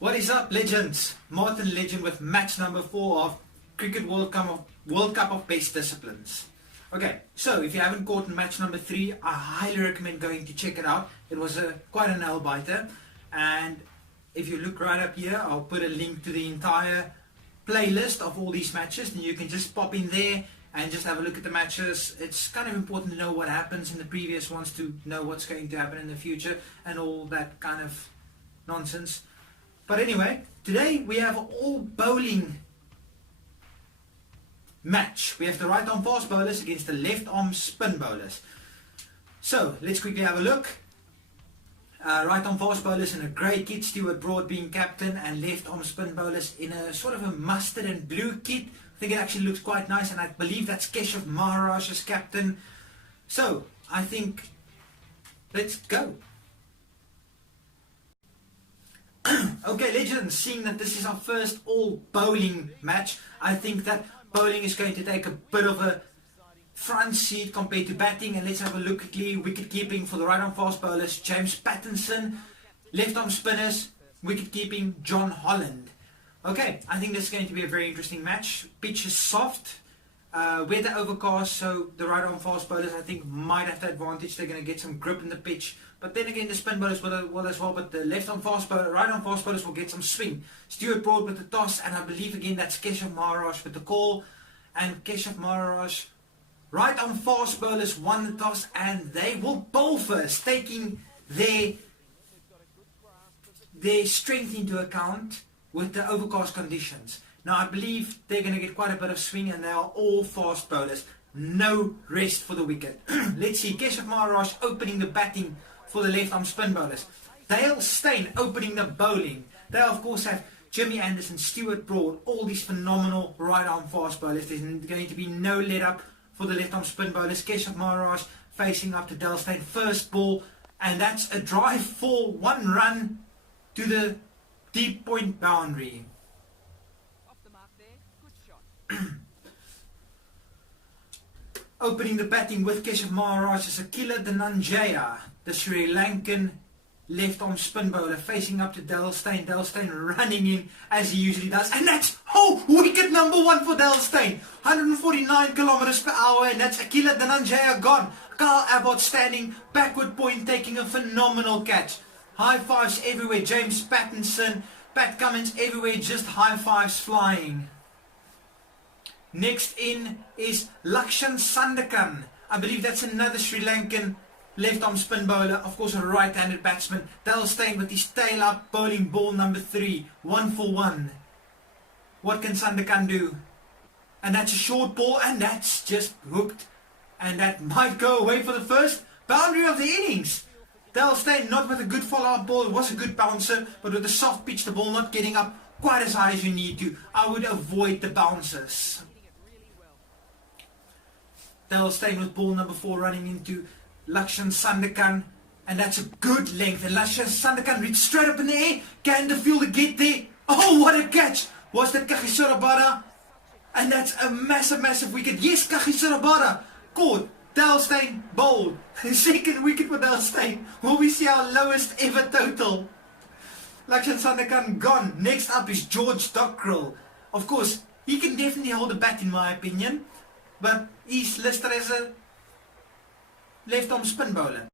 What is up, legends? Martin Legend with match number 4 of Cricket World Cup of Best Disciplines. Okay, so if you haven't caught match number 3, I highly recommend going to check it out. It was quite a nail biter, and if you look right up here, I'll put a link to the entire playlist of all these matches, and you can just pop in there and just have a look at the matches. It's kind of important to know what happens in the previous ones to know what's going to happen in the future and all that kind of nonsense. But anyway, today we have an all bowling match. We have the right arm fast bowlers against the left arm spin bowlers. So let's quickly have a look. Right arm fast bowlers in a grey kit, Stuart Broad being captain, and left arm spin bowlers in a sort of a mustard and blue kit. I think it actually looks quite nice, and I believe that's Keshav Maharaj as captain. So I think let's go. Okay, legends, seeing that this is our first all bowling match, I think that bowling is going to take a bit of a front seat compared to batting. And let's have a look quickly. Wicket keeping for the right arm fast bowlers, James Pattinson. Left arm spinners, wicket keeping, John Holland. Okay, I think this is going to be a very interesting match. Pitch is soft, weather overcast, so the right arm fast bowlers I think might have the advantage. They're going to get some grip in the pitch. But then again, the spin bowlers will as well. But the left arm fast bowler, right arm fast bowlers will get some swing. Stuart Broad with the toss, and I believe again that's Keshav Maharaj with the call. And Keshav Maharaj, right arm fast bowlers won the toss, and they will bowl first, taking their strength into account with the overcast conditions. Now I believe they're going to get quite a bit of swing, and they are all fast bowlers. No rest for the wicket. Let's see, Keshav Maharaj opening the batting for the left arm spin bowlers. Dale Steyn opening the bowling. They of course have Jimmy Anderson, Stuart Broad, all these phenomenal right arm fast bowlers. There's going to be no let up for the left arm spin bowlers. Keshav Maharaj facing up to Dale Steyn. First ball, and that's a drive for 1 run to the deep point boundary. Off the mark there, good shot. Opening the batting with Keshav Maharaj is Akila Dhananjaya, the Sri Lankan left arm spin bowler, facing up to Dale Steyn. Dale Steyn running in as he usually does, and that's wicket number 1 for Dale Steyn. 149 kilometers per hour, and that's Akila Dhananjaya gone. Carl Abbott standing backward point, taking a phenomenal catch. High fives everywhere. James Pattinson, Pat Cummins everywhere, just high fives flying. Next in is Lakshan Sandakan. I believe that's another Sri Lankan left arm spin bowler, of course a right-handed batsman. Dale Steyn with his tail up, bowling ball number 3, 1 for 1. What can Sandakan do? And that's a short ball, and that's just hooked, and that might go away for the first boundary of the innings. Dale Steyn not with a good follow-up ball. It was a good bouncer, but with the soft pitch, the ball not getting up quite as high as you need to. I would avoid the bouncers. Dale Steyn with ball number 4 running into Lakshan Sandakan, and that's a good length, and Lakshan Sandakan reached straight up in the air. Can the fielder get there? Oh, what a catch! Was that Kagiso Rabada? And that's a massive wicket. Yes, Kagiso Rabada caught. Dale Steyn bowled. Second wicket for Dale Steyn. Will we see our lowest ever total? Lakshan Sandakan gone. Next up is George Dockrell. Of course, he can definitely hold a bat in my opinion, but he's listed as a left arm spin bowler.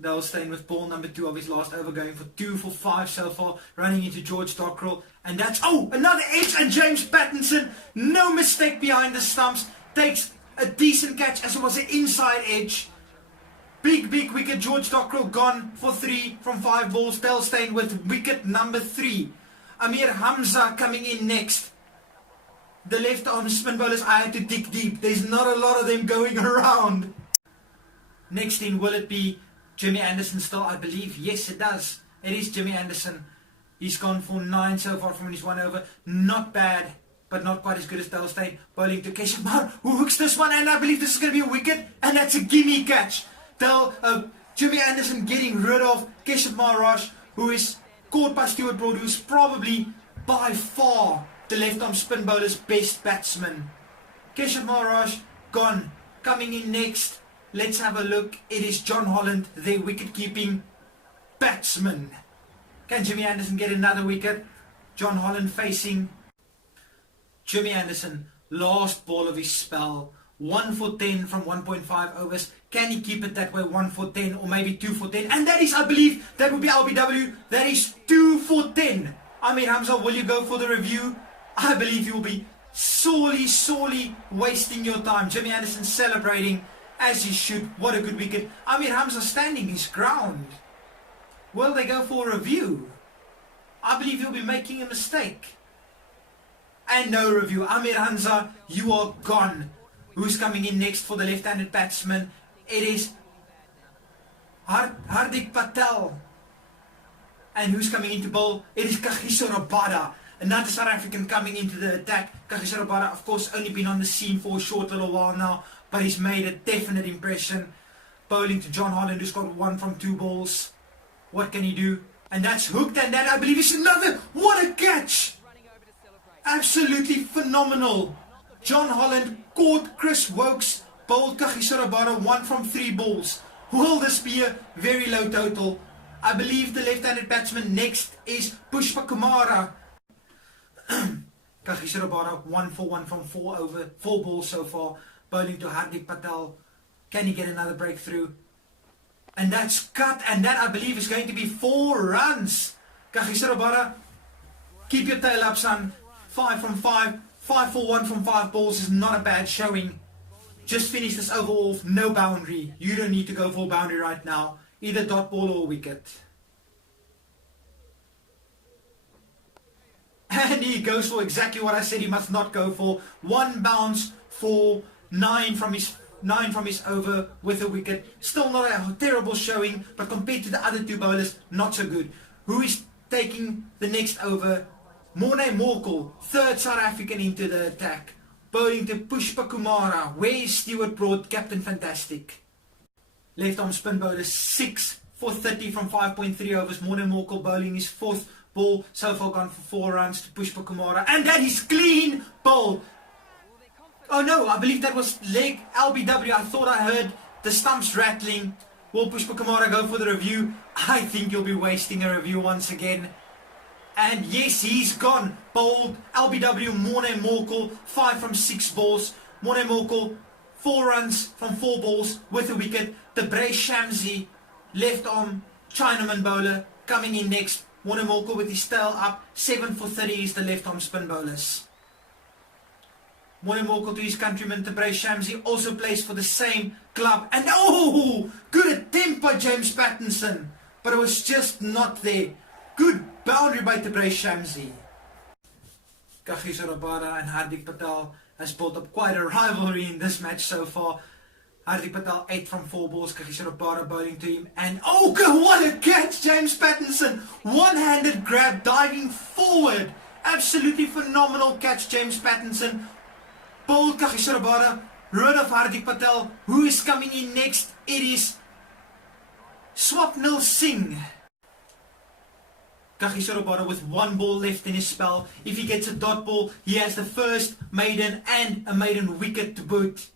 Dale Steyn with ball number 2 of his last over, going for 2 for 5 so far, running into George Dockrell, and that's another edge, and James Pattinson, no mistake behind the stumps, takes a decent catch as it was an inside edge. Big wicket. George Dockrell gone for 3 from 5 balls. Dale Steyn with wicket number 3. Amir Hamza coming in next. The left arm spin bowlers, I had to dig deep. There's not a lot of them going around. Next in, will it be Jimmy Anderson still? I believe, yes it does. It is Jimmy Anderson. He's gone for 9 so far from his 1 over. Not bad, but not quite as good as Dale Steyn. Bowling to Keshav Maharaj, who hooks this one, and I believe this is going to be a wicket, and that's a gimme catch. Jimmy Anderson getting rid of Keshav Maharaj, who is caught by Stuart Broad, who is probably by far the left arm spin bowler's best batsman. Keshav Maharaj gone. Coming in next, let's have a look. It is John Holland, their wicket keeping batsman. Can Jimmy Anderson get another wicket? John Holland facing Jimmy Anderson. Last ball of his spell. 1 for 10 from 1.5 overs. Can he keep it that way? 1 for 10 or maybe 2 for 10? And that is, I believe, that would be LBW. That is 2 for 10. Amir Hamza, will you go for the review? I believe you'll be sorely wasting your time. Jimmy Anderson celebrating as he should. What a good wicket. Amir Hamza standing his ground. Will they go for a review? I believe he'll be making a mistake. And no review. Amir Hamza, you are gone. Who's coming in next for the left-handed batsman? It is Hardik Patel. And who's coming into bowl? It is Kagiso Rabada. Another South African coming into the attack. Kagiso Rabada, of course, only been on the scene for a short little while now, but he's made a definite impression. Bowling to John Holland, who's got 1 from 2 balls. What can he do? And that's hooked, and that, I believe, is another. What a catch! Absolutely phenomenal. John Holland caught Chris Wokes, bowled Kagiso Rabada 1 from 3 balls. Will this be a very low total? I believe the left-handed batsman next is Pushpa Kumara. Kagiso Rabada 1 for 1 from 4 balls so far. Bowling to Hardik Patel. Can he get another breakthrough? And that's cut, and that I believe is going to be 4 runs. Kagiso Rabada, keep your tail up, son. 5 from 5. 5 for 1 from 5 balls is not a bad showing. Just finish this over off, no boundary. You don't need to go for a boundary right now. Either dot ball or wicket. And he goes for exactly what I said he must not go for. 1 bounce for 9 from his over with a wicket. Still not a terrible showing, but compared to the other 2 bowlers, not so good. Who is taking the next over? Morne Morkel, 3rd South African into the attack. Bowling to Pushpa Kumara. Where is Stuart Broad, Captain Fantastic? Left arm spin bowler 6 for 30 from 5.3 overs. Morne Morkel bowling his 4th ball. So far gone for 4 runs to Pushpa Kumara. And that is clean bowl. Oh no, I believe that was leg LBW. I thought I heard the stumps rattling. Will Pushpa Kumara go for the review? I think you'll be wasting a review once again. And yes, he's gone. Bowled LBW Morne Morkel 5 from 6 balls. Morne Morkel 4 runs from 4 balls with a wicket. The Bray Shamsi left arm Chinaman bowler coming in next. Morne Morkel with his tail up. 7 for 30 is the left arm spin bowlers. Morne Morkel to his countryman, the Bray Shamsi, also plays for the same club. And oh, good attempt by James Pattinson, but it was just not there. Good boundary by the Bray Shamsi. Kagiso Rabada and Hardik Patel has built up quite a rivalry in this match so far. Hardik Patel 8 from 4 balls. Kagiso Rabada bowling to him. And oh, what a catch, James Pattinson. One-handed grab, diving forward. Absolutely phenomenal catch, James Pattinson. Bowled Kagiso Rabada, rid of Hardik Patel. Who is coming in next? It is Swapnil Singh. Kagiso Rabada with 1 ball left in his spell. If he gets a dot ball, he has the first maiden and a maiden wicket to boot.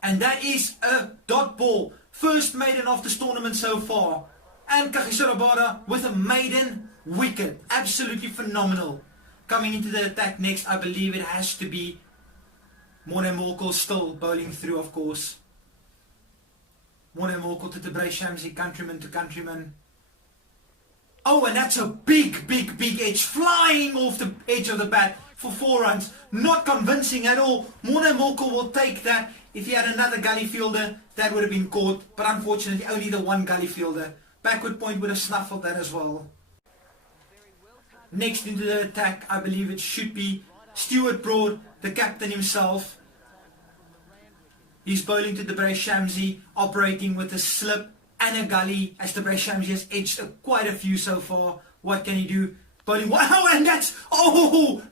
And that is a dot ball. First maiden of this tournament so far. And Kagiso Rabada with a maiden wicket. Absolutely phenomenal. Coming into the attack next, I believe it has to be Morne Morkel, still bowling through, of course. Morne Morkel to the Bray Shamsi, countryman to countryman. Oh, and that's a big edge, flying off the edge of the bat for 4 runs. Not convincing at all. Morne Morkel will take that. If he had another gully fielder, that would have been caught. But unfortunately, only the 1 gully fielder. Backward point would have snuffled that as well. Next into the attack, I believe it should be Stuart Broad, the captain himself. He's bowling to the Bray Shamsi, operating with a slip and a gully, as the Bray Shamsi has edged quite a few so far. What can he do? Bowling, wow, and that's,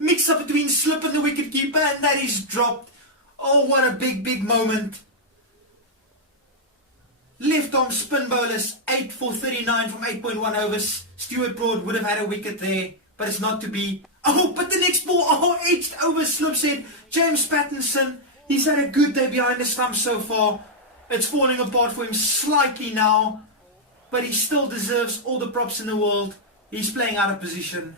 mix up between slip and the wicket keeper, and that is dropped. Oh, what a big moment. Left arm spin bowlers, 8 for 39 from 8.1 overs. Stuart Broad would have had a wicket there, but it's not to be. Oh, but the next ball, edged over slips head. James Pattinson, he's had a good day behind the stumps so far. It's falling apart for him slightly now, but he still deserves all the props in the world. He's playing out of position.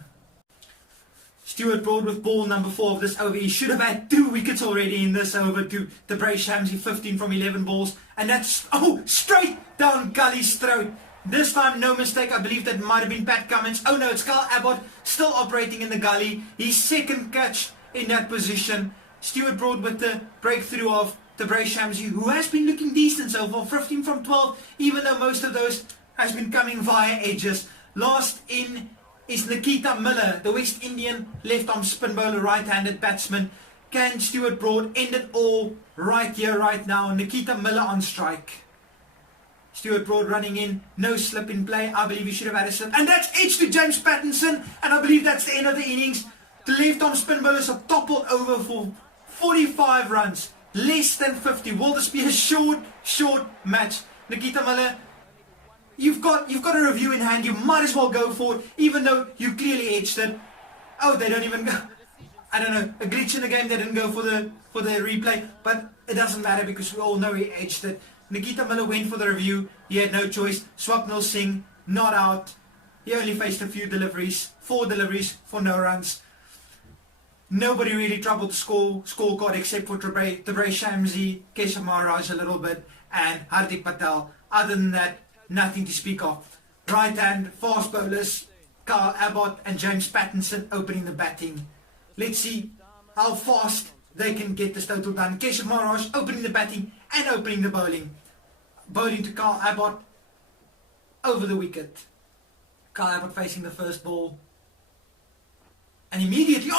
Stuart Broad with ball number 4 of this over. He should have had 2 wickets already in this over to Debray Shamsi, 15 from 11 balls. And that's, straight down Gully's throat. This time, no mistake. I believe that might have been Pat Cummins. Oh no, it's Kyle Abbott still operating in the gully. His second catch in that position. Stuart Broad with the breakthrough of Debray Shamsi, who has been looking decent so far. 15 from 12, even though most of those has been coming via edges. Last in is Nikita Miller, the West Indian left-arm spin bowler, right-handed batsman. Can Stuart Broad end it all right here, right now? Nikita Miller on strike. Stuart Broad running in, no slip in play. I believe he should have had a slip. And that's edge to James Pattinson. And I believe that's the end of the innings. The left-arm spin bowlers are toppled over for 45 runs. Less than 50. Will this be a short match? Nikita Miller, you've got a review in hand. You might as well go for it, even though you clearly edged it. Oh, they don't even go. I don't know, a glitch in the game. They didn't go for the replay, but it doesn't matter because we all know he edged it. Nikita Miller went for the review. He had no choice. Swapnil Singh not out. He only faced a few deliveries, 4 deliveries for no runs. Nobody really troubled the scorecard except for Debray Shamsi, Keshav Maharaj a little bit, and Hardik Patel. Other than that, nothing to speak of. Right hand fast bowlers, Kyle Abbott and James Pattinson opening the batting. Let's see how fast they can get this total done. Keshav Maharaj opening the batting and opening the bowling. Bowling to Kyle Abbott over the wicket. Kyle Abbott facing the first ball. And immediately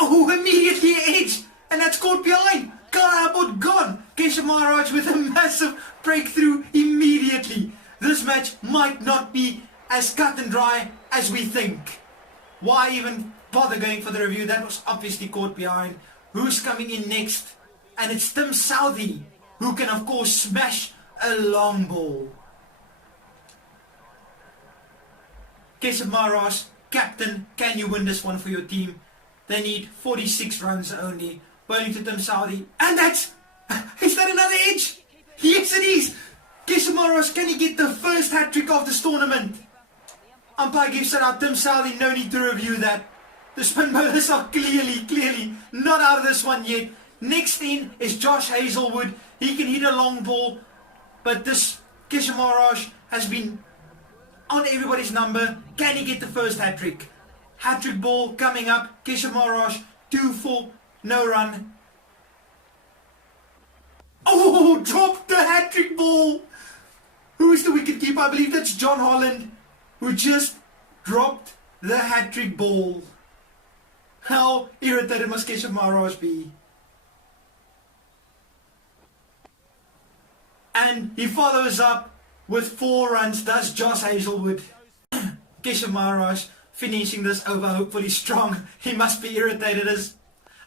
edged. And that's caught behind. Kyle Abbott gone. Keshav Maharaj with a massive breakthrough immediately. This match might not be as cut and dry as we think. Why even bother going for the review? That was obviously caught behind. Who's coming in next? And it's Tim Southee, who can of course smash a long ball. Keshav Maharaj, captain, can you win this one for your team? They need 46 runs only. Bowling to Tim Southee. And is that another edge? Yes it is. Keshav Maharaj, can he get the first hat-trick of this tournament? Umpire gives it out. Tim Southee, no need to review that. The spin bowlers are clearly not out of this one yet. Next in is Josh Hazlewood. He can hit a long ball, but this Keshav Maharaj has been on everybody's number. Can he get the first hat-trick? Hat-trick ball coming up. Keshav Maharaj, 2 for no run. Oh, dropped the hat-trick ball. Who is the wicket-keeper? I believe that's John Holland, who just dropped the hat-trick ball. How irritated must Keshav Maharaj be? And he follows up with 4 runs. Does Josh Hazlewood. Keshav Maharaj finishing this over hopefully strong. He must be irritated as...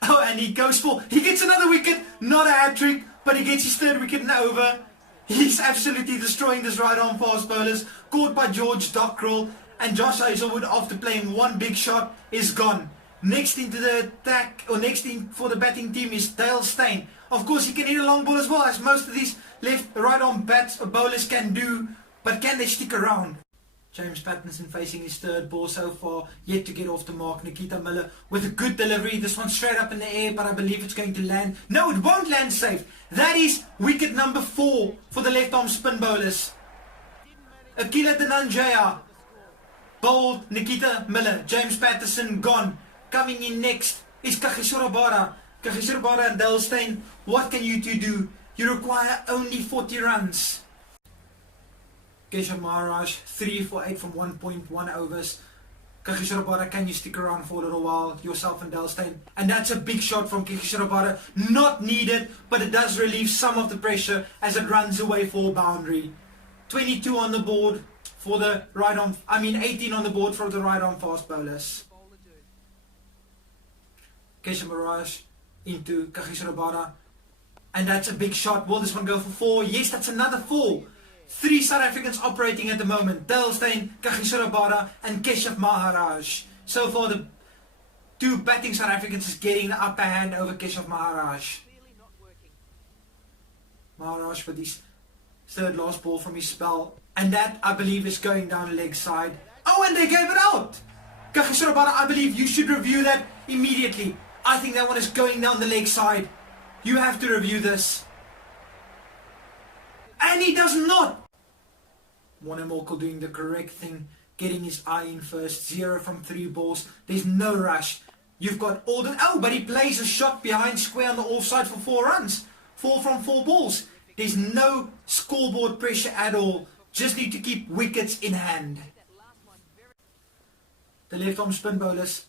Oh, and he goes for... He gets another wicket. Not a hat-trick, but he gets his 3rd wicket in the over. He's absolutely destroying this right-arm fast bowlers. Caught by George Dockrell. And Josh Hazlewood, after playing 1 big shot, is gone. Next into the attack, or next in for the batting team is Dale Steyn. Of course, he can hit a long ball as well, as most of these right-arm bowlers can do. But can they stick around? James Pattinson facing his 3rd ball so far, yet to get off the mark. Nikita Miller with a good delivery. This one straight up in the air, but I believe it's going to land. No, it won't land safe. That is wicket number 4 for the left-arm spin bowlers. Akila Dhananjaya bowled Nikita Miller. James Pattinson gone. Coming in next is Kagiso Rabada. Kagiso Rabada and Dale Steyn, what can you 2 do? You require only 40 runs. Keshav Maharaj, 3 for 8 from 1.1 overs. Kagiso Rabada, can you stick around for a little while? Yourself and Dale Steyn. And that's a big shot from Kagiso Rabada. Not needed, but it does relieve some of the pressure as it runs away for a boundary. 22 on the board for the right arm. 18 on the board for the right arm fast bowlers. Keshav Maharaj into Kagiso Rabada. And that's a big shot. Will this one go for 4? Yes, that's another 4. 3 South Africans operating at the moment. Dale Steyn, Kagiso Rabada and Keshav Maharaj. So far the 2 batting South Africans is getting the upper hand over Keshav Maharaj. Maharaj with his 3rd last ball from his spell. And that, I believe, is going down leg side. Oh, and they gave it out! Kagisarabara, I believe you should review that immediately. I think that one is going down the leg side. You have to review this. And he does not. Monemorkel doing the correct thing, getting his eye in first. 0 from 3 balls. There's no rush. You've got all the... Oh, but he plays a shot behind square on the offside for 4 runs. 4 from 4 balls. There's no scoreboard pressure at all. Just need to keep wickets in hand. The left arm spin bowlers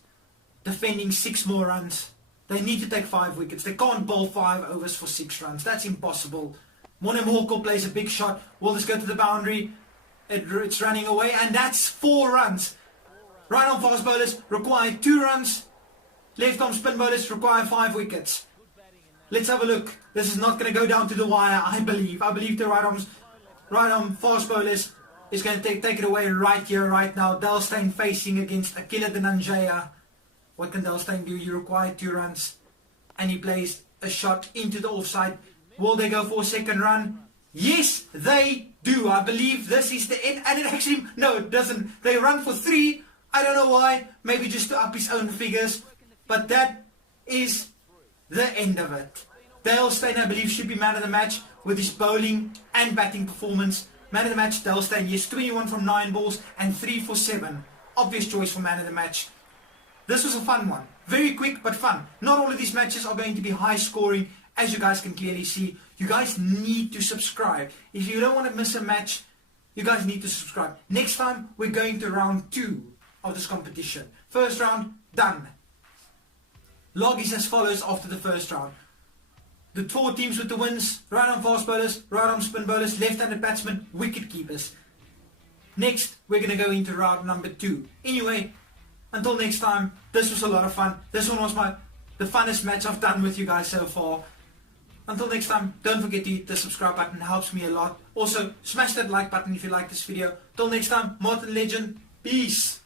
defending 6 more runs. They need to take 5 wickets. They can't bowl 5 overs for 6 runs. That's impossible. Monemorkel plays a big shot. Will this go to the boundary? It's running away, and that's 4 runs. Right arm fast bowlers require 2 runs. Left arm spin bowlers require 5 wickets. Let's have a look. This is not going to go down to the wire, I believe. I believe the right arm fast bowlers is going to take it away right here, right now. Delstein facing against Akila Dhananjaya. What can Delstein do? You require 2 runs. And he plays a shot into the offside. Will they go for a second run? Yes, they do. I believe this is the end. And it actually, no, it doesn't. They run for 3. I don't know why. Maybe just to up his own figures. But that is the end of it. Delstein, I believe, should be man of the match with his bowling and batting performance. Man of the match, Delstein. Yes, 21 from 9 balls and 3 for 7. Obvious choice for man of the match. This was a fun one. Very quick but fun. Not all of these matches are going to be high scoring, as you guys can clearly see. You guys need to subscribe. If you don't want to miss a match, you guys need to subscribe. Next time, we're going to round 2 of this competition. First round, done. Log is as follows after the first round. The 4 teams with the wins: right arm fast bowlers, right arm spin bowlers, left-handed batsmen, wicket keepers. Next, we're going to go into round number 2. Anyway, until next time, this was a lot of fun. This one was the funnest match I've done with you guys so far. Until next time, don't forget to hit the subscribe button. It helps me a lot. Also, smash that like button if you like this video. Till next time, Martin Legend. Peace.